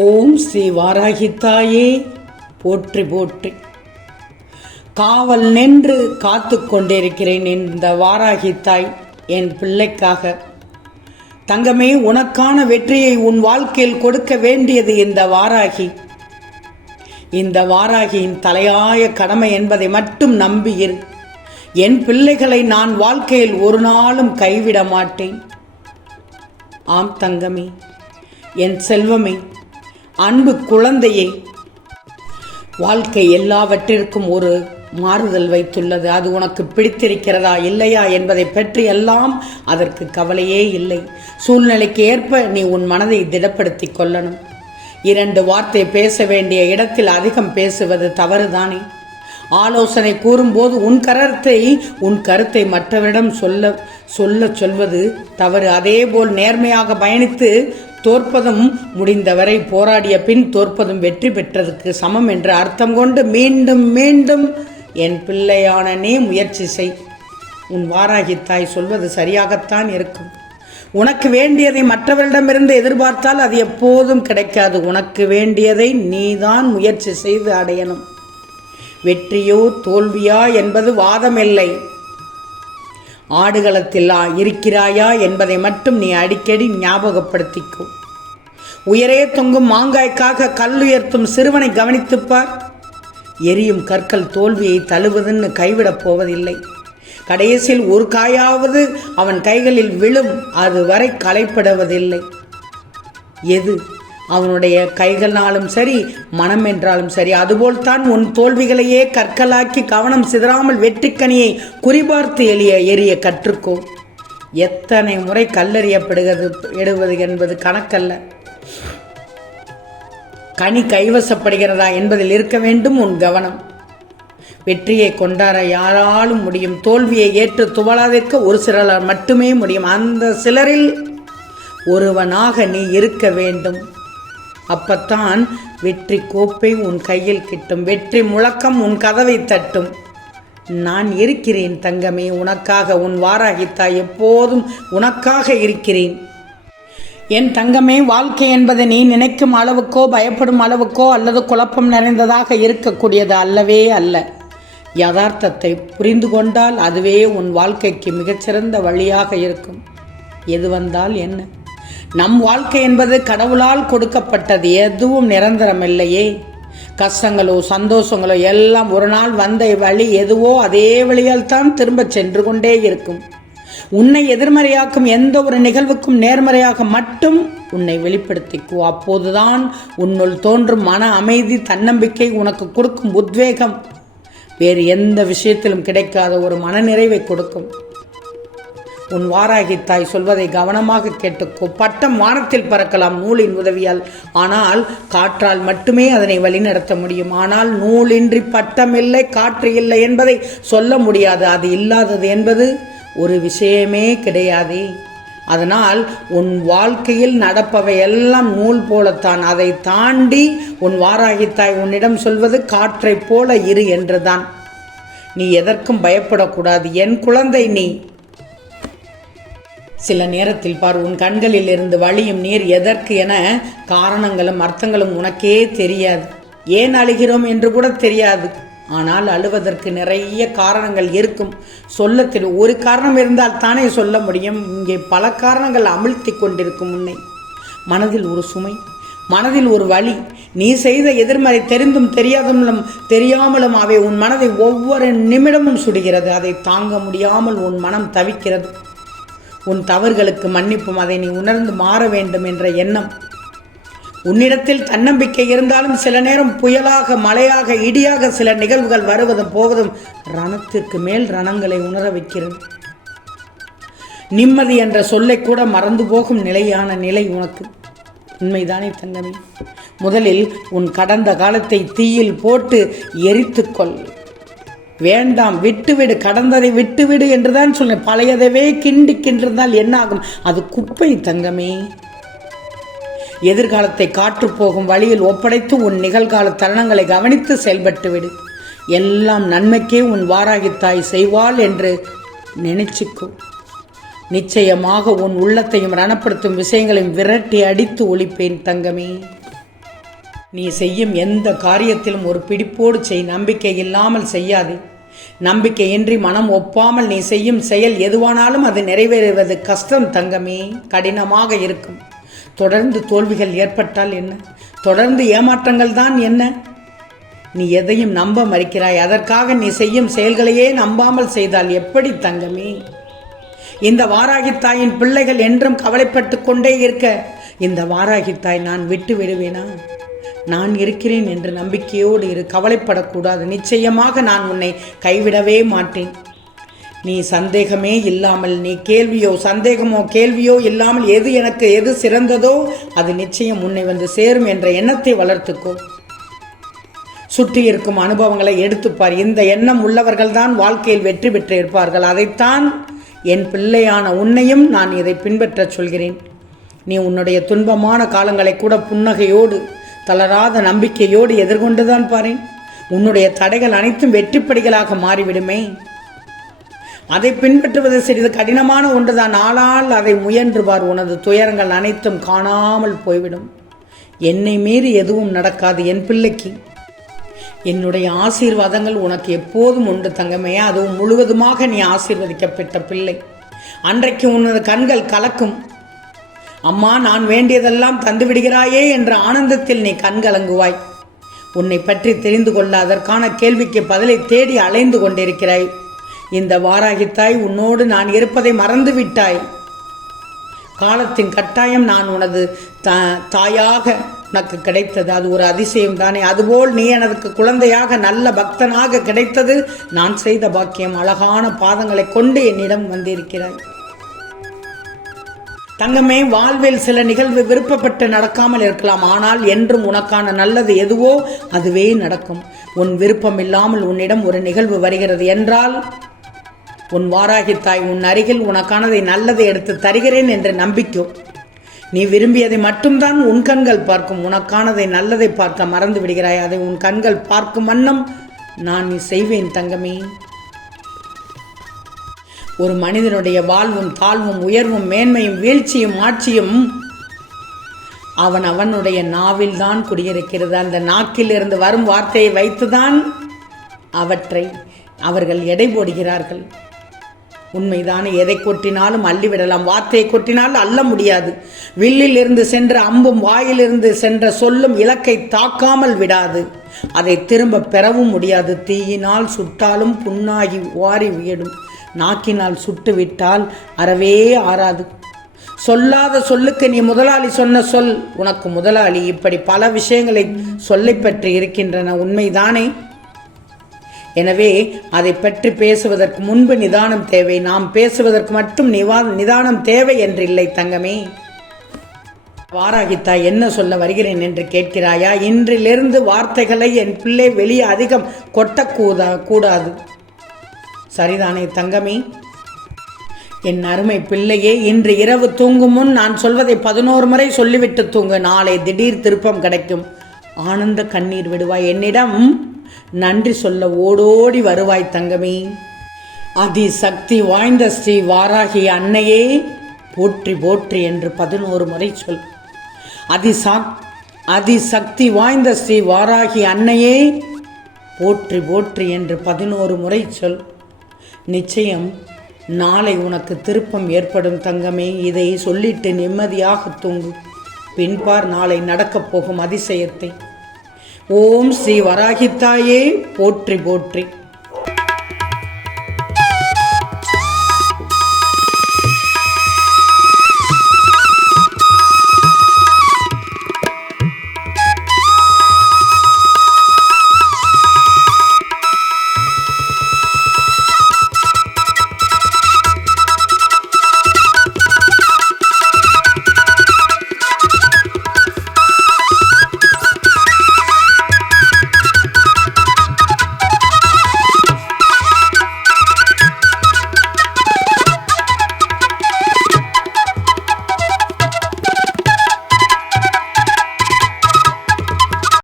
ஓம் ஸ்ரீ வாராகித்தாயே. போற்றி போற்றி. காவல் நின்று காத்து கொண்டிருக்கிறேன் இந்த வாராகித்தாய் என் பிள்ளைக்காக. தங்கமே உனக்கான வெற்றியை உன் வாழ்க்கையில் கொடுக்க வேண்டியது இந்த வாராகி. இந்த வாராகியின் தலையாய கடமை என்பதை மட்டும் நம்பியிரு. என் பிள்ளைகளை நான் வாழ்க்கையில் ஒரு நாளும் கைவிட மாட்டேன். ஆம் தங்கமே என் செல்வமே அன்பு குழந்தையே வாழ்க்கை எல்லாவற்றிற்கும் ஒரு மாறுதல் வைத்துள்ளது. அது உனக்கு பிடித்திருக்கிறதா இல்லையா என்பதை பற்றி எல்லாம் அதற்கு கவலையே இல்லை. சூழ்நிலைக்கு ஏற்ப நீ உன் மனதை திடப்படுத்திக் கொள்ளணும். இரண்டு வார்த்தை பேச வேண்டிய இடத்தில் அதிகம் பேசுவது தவறுதானே? ஆலோசனை கூறும்போது உன் கருத்தை உன் கருத்தை மற்றவரிடம் சொல்ல சொல்ல சொல்வது தவறு. அதேபோல் நேர்மையாக பயணித்து தோற்பதும் முடிந்தவரை போராடிய பின் தோற்பதும் வெற்றி பெற்றதுக்கு சமம் என்று அர்த்தம் கொண்டு மீண்டும் மீண்டும் என் பிள்ளையான நீ முயற்சி செய். உன் வாராகி தாய் சொல்வது சரியாகத்தான் இருக்கும். உனக்கு வேண்டியதை மற்றவரிடமிருந்து எதிர்பார்த்தால் அது எப்போதும் கிடைக்காது. உனக்கு வேண்டியதை நீதான் முயற்சி செய்து அடையணும். வெற்றியோ தோல்வியா என்பது வாதமில்லை. ஆடுகளத்தில் ஆ- இருக்கிறாயா என்பதை மட்டும் நீ அடிக்கடி ஞாபகப்படுத்திக்கோ. உயரே தொங்கும் மாங்காய்க்காக கல்லுயர்த்தும் சிறுவனை கவனித்துப்பார் எரியும் கற்கள் தோல்வியை தழுவதுன்னு கைவிடப் போவதில்லை. கடைசியில் ஒரு காயாவது அவன் கைகளில் விழும் அது வரை களைப்படுவதில்லை. எது? அவனுடைய கைகளாலும் சரி மனம் என்றாலும் சரி அதுபோல்தான் உன் தோல்விகளையே கற்களாக்கி கவனம் சிதறாமல் வெற்றிக்கனியை குறிபார்த்து எளிய எரிய கற்றுக்கோ. எத்தனை முறை கல்லறியப்படுகிறது எடுவது என்பது கணக்கல்ல. கனி கைவசப்படுகிறதா என்பதில் இருக்க வேண்டும் உன் கவனம். வெற்றியை கொண்டாட யாராலும் முடியும் தோல்வியை ஏற்று துவளாதிருக்க ஒரு சிலரால் மட்டுமே முடியும். அந்த சிலரில் ஒருவனாக நீ இருக்க வேண்டும். அப்பத்தான் வெற்றி கோப்பை உன் கையில் கிட்டும். வெற்றி முழக்கம் உன் கதவை தட்டும். நான் இருக்கிறேன் தங்கமே உனக்காக உன் வாராகித்தாய் எப்போதும் உனக்காக இருக்கிறேன். என் தங்கமே வாழ்க்கை என்பது நீ நினைக்கும் அளவுக்கோ பயப்படும் அளவுக்கோ அல்லது குழப்பம் நிறைந்ததாக இருக்கக்கூடியது அல்லவே அல்ல. யதார்த்தத்தை புரிந்து கொண்டால் அதுவே உன் வாழ்க்கைக்கு மிகச்சிறந்த வழியாக இருக்கும். எது வந்தால் என்ன? நம் வாழ்க்கை என்பது கடவுளால் கொடுக்கப்பட்டது எதுவும் நிரந்தரமில்லையே. கஷ்டங்களோ சந்தோஷங்களோ எல்லாம் ஒரு நாள் வந்த வழி எதுவோ அதே வழியால் தான் திரும்ப சென்று கொண்டே இருக்கும். உன்னை எதிர்மறையாக்கும் எந்த ஒரு நிகழ்வுக்கும் நேர்மறையாக மட்டும் உன்னை வெளிப்படுத்திக்கோ. அப்போதுதான் உன்னுள் தோன்றும் மன அமைதி தன்னம்பிக்கை உனக்கு கொடுக்கும் உத்வேகம். வேறு எந்த விஷயத்திலும் கிடைக்காத ஒரு மனநிறைவை கொடுக்கும். உன் வாராகி தாய் சொல்வதை கவனமாக கேட்டுக்கோ பட்டம் வானத்தில் பறக்கலாம் நூலின் உதவியால். ஆனால் காற்றால் மட்டுமே அதனை வழிநடத்த முடியும். ஆனால் நூலின்றி பட்டம் இல்லை காற்று இல்லை என்பதை சொல்ல முடியாது. அது இல்லாதது என்பது ஒரு விஷயமே கிடையாதே. அதனால் உன் வாழ்க்கையில் நடப்பவை எல்லாம் நூல் போலத்தான். அதை தாண்டி உன் வாராகித்தாய் உன்னிடம் சொல்வது காற்றைப் போல இரு என்றுதான். நீ எதற்கும் பயப்படக்கூடாது. என் குழந்தை நீ. சில நேரத்தில் பார் உன் கண்களில் இருந்து வழியும் நீர் எதற்கு என காரணங்களும் அர்த்தங்களும் உனக்கே தெரியாது. ஏன் அழுகிறோம் என்று கூட தெரியாது. ஆனால் அழுவதற்கு நிறைய காரணங்கள் இருக்கும். சொல்ல தெரியும் ஒரு காரணம் இருந்தால் தானே சொல்ல முடியும். இங்கே பல காரணங்கள் அமிழ்த்தி கொண்டிருக்கும் உன்னை. மனதில் ஒரு சுமை மனதில் ஒரு வலி நீ செய்த எதிர்மறை தெரிந்தும் தெரியாதலும் தெரியாமலும் அவை உன் மனதை ஒவ்வொரு நிமிடமும் சுடுகிறது. அதை தாங்க முடியாமல் உன் மனம் தவிக்கிறது. உன் தவறுகளுக்கு மன்னிப்பும் அதை நீ உணர்ந்து மாற வேண்டும் என்ற எண்ணம். உன்னிடத்தில் தன்னம்பிக்கை இருந்தாலும் சில நேரம் புயலாக மழையாக இடியாக சில நிகழ்வுகள் வருவதும் போவதும் ரணத்திற்கு மேல் ரணங்களை உணர வைக்கிறது. நிம்மதி என்ற சொல்லை கூட மறந்து போகும் நிலையான நிலை உனக்கு. உண்மைதானே தங்கமே? முதலில் உன் கடந்த காலத்தை தீயில் போட்டு எரித்துக்கொள். வேண்டாம் விட்டுவிடு கடந்ததை விட்டுவிடு என்றுதான் சொன்னேன் பழையதவே கிண்டி கிண்டிருந்தால் என்ன ஆகும் அது குப்பை தங்கமே. எதிர்காலத்தை காற்று போகும் வழியில் ஒப்படைத்து உன் நிகழ்கால தருணங்களை கவனித்து செயல்பட்டு விடு எல்லாம் நன்மைக்கே உன் வாராகித்தாய் செய்வாள் என்று நினைச்சுக்கும் நிச்சயமாக உன் உள்ளத்தையும் ரணப்படுத்தும் விஷயங்களையும் விரட்டி அடித்து ஒழிப்பேன் தங்கமே. நீ செய்யும் எந்த காரியத்திலும் ஒரு பிடிப்போடு செய் நம்பிக்கை இல்லாமல் செய்யாதே. நம்பிக்கையின்றி மனம் ஒப்பாமல் நீ செய்யும் செயல் எதுவானாலும் அது நிறைவேறுவது கஷ்டம் தங்கமே. கடினமாக இருக்கும். தொடர்ந்து தோல்விகள் ஏற்பட்டால் என்ன? தொடர்ந்து ஏமாற்றங்கள் தான் என்ன? நீ எதையும் நம்ப மறுக்கிறாய். அதற்காக நீ செய்யும் செயல்களையே நம்பாமல் செய்தால் எப்படி தங்கமே? இந்த வாராகித்தாயின் பிள்ளைகள் என்றும் கவலைப்பட்டு கொண்டே இருக்க. இந்த வாராகித்தாய் நான் விட்டு விடுவேனா? நான் இருக்கிறேன் என்று நம்பிக்கையோடு இரு கவலைப்படக்கூடாது. நிச்சயமாக நான் உன்னை கைவிடவே மாட்டேன். நீ சந்தேகமே இல்லாமல் நீ கேள்வியோ சந்தேகமோ கேள்வியோ இல்லாமல் எது எனக்கு எது சிறந்ததோ அது நிச்சயம் உன்னை வந்து சேரும் என்ற எண்ணத்தை வளர்த்துக்கோ. சுற்றி இருக்கும் அனுபவங்களை எடுத்துப்பார். இந்த எண்ணம் உள்ளவர்கள்தான் வாழ்க்கையில் வெற்றி பெற்று இருப்பார்கள். அதைத்தான் என் பிள்ளையான உன்னையும் நான் இதை பின்பற்றச் சொல்கிறேன். நீ உன்னுடைய துன்பமான காலங்களை கூட புன்னகையோடு தளராத நம்பிக்கையோடு எதிர்கொண்டுதான் பாரேன். உன்னுடைய தடைகள் அனைத்தும் வெற்றிப்படிகளாக மாறிவிடுமே. அதை பின்பற்றுவது சிறிது கடினமான ஒன்றுதான். ஆனால் அதை முயன்று பார் உனது துயரங்கள் அனைத்தும் காணாமல் போய்விடும். என்னை மீறி எதுவும் நடக்காது என் பிள்ளைக்கு. என்னுடைய ஆசீர்வாதங்கள் உனக்கு எப்போதும் உண்டு தங்கமே. அதுவும் முழுவதுமாக நீ ஆசீர்வதிக்கப்பட்ட பிள்ளை. அன்றைக்கு உனது கண்கள் கலக்கும். அம்மா நான் வேண்டியதெல்லாம் தந்து விடுகிறாயே என்ற ஆனந்தத்தில் நீ கண்கலங்குவாய் உன்னை பற்றி தெரிந்து கொள்ள அதற்கான கேள்விக்கு பதிலை தேடி அலைந்து கொண்டிருக்கிறாய். இந்த வாராகித்தாய் உன்னோடு நான் இருப்பதை மறந்து விட்டாய். காலத்தின் கட்டாயம் நான் உனது த தாயாக உனக்கு கிடைத்தது. அது ஒரு அதிசயம் தானே. அதுபோல் நீ எனக்கு குழந்தையாக நல்ல பக்தனாக கிடைத்தது. நான் செய்த பாக்கியம் அழகான பாதங்களை கொண்டு என்னிடம் வந்திருக்கிறாய். தங்கமே வாழ்வில் சில நிகழ்வு விருப்பப்பட்டு நடக்காமல் இருக்கலாம். ஆனால் என்றும் உனக்கான நல்லது எதுவோ அதுவே நடக்கும். உன் விருப்பம் இல்லாமல் உன்னிடம் ஒரு நிகழ்வு வருகிறது என்றால் உன் வாராகி தாய் உன் அருகில் உனக்கானதை நல்லதை எடுத்து தருகிறேன் என்று நம்பிக்கை. நீ விரும்பியதை மட்டும்தான் உன் கண்கள் பார்க்கும். உனக்கானதை நல்லதை பார்க்க மறந்து விடுகிறாய். அதை உன் கண்கள் பார்க்கும் வண்ணம் நான் நீ செய்வேன் தங்கமே. ஒரு மனிதனுடைய வாழ்வும் தாழ்வும் உயர்வும் மேன்மையும் வீழ்ச்சியும் ஆட்சியும் அவன் அவனுடைய நாவில் தான் குடியிருக்கிறது. அந்த நாக்கில் இருந்து வரும் வார்த்தையை வைத்துதான் அவற்றை அவர்கள் எடை போடுகிறார்கள். உண்மைதானே எதை கொட்டினாலும் அள்ளிவிடலாம் வார்த்தையை கொட்டினால் அள்ள முடியாது. வில்லில் இருந்து சென்ற அம்பும் வாயிலிருந்து சென்ற சொல்லும் இலக்கை தாக்காமல் விடாது. அதை திரும்ப பெறவும் முடியாது. தீயினால் சுட்டாலும் புண்ணாகி வாரி உயிடும் நாக்கினால் சுட்டு விட்டால் அறவே ஆறாது. சொல்லாத சொல்லுக்கு நீ முதலாளி சொன்ன சொல் உனக்கு முதலாளி இப்படி பல விஷயங்களை சொல்லை பற்றி இருக்கின்றன உண்மைதானே? எனவே அதை பற்றி பேசுவதற்கு முன்பு நிதானம் தேவை. நாம் பேசுவதற்கு மட்டும் நிவா நிதானம் தேவை என்றில்லை தங்கமே. வாராகித்தா என்ன சொல்ல வருகிறேன் என்று கேட்கிறாயா? இன்றிலிருந்து வார்த்தைகளை என் பிள்ளை வெளியே அதிகம் கொட்டக்கூடா கூடாது. சரிதானே தங்கமே? என் அருமை பிள்ளையே இன்று இரவு தூங்கும் முன் நான் சொல்வதை பதினோரு முறை சொல்லிவிட்டு தூங்கு. நாளை திடீர் திருப்பம் கிடைக்கும். ஆனந்த கண்ணீர் விடுவாய். என்னிடம் நன்றி சொல்ல ஓடோடி வருவாய் தங்கமே. அதிசக்தி வாய்ந்த ஸ்ரீ வாராகி அன்னையே போற்றி போற்றி என்று பதினோரு முறை சொல். அதி அதிசக்தி அதி சக்தி வாய்ந்த ஸ்ரீ வாராகி அன்னையே போற்றி போற்றி என்று பதினோரு முறை சொல். நிச்சயம் நாளை உனக்கு திருப்பம் ஏற்படும் தங்கமே இதை சொல்லிட்டு நிம்மதியாக தூங்கு. பின்பார் நாளை நடக்கப் போகும் அதிசயத்தை. ஓம் ஸ்ரீ வராகித்தாயே போற்றி போற்றி.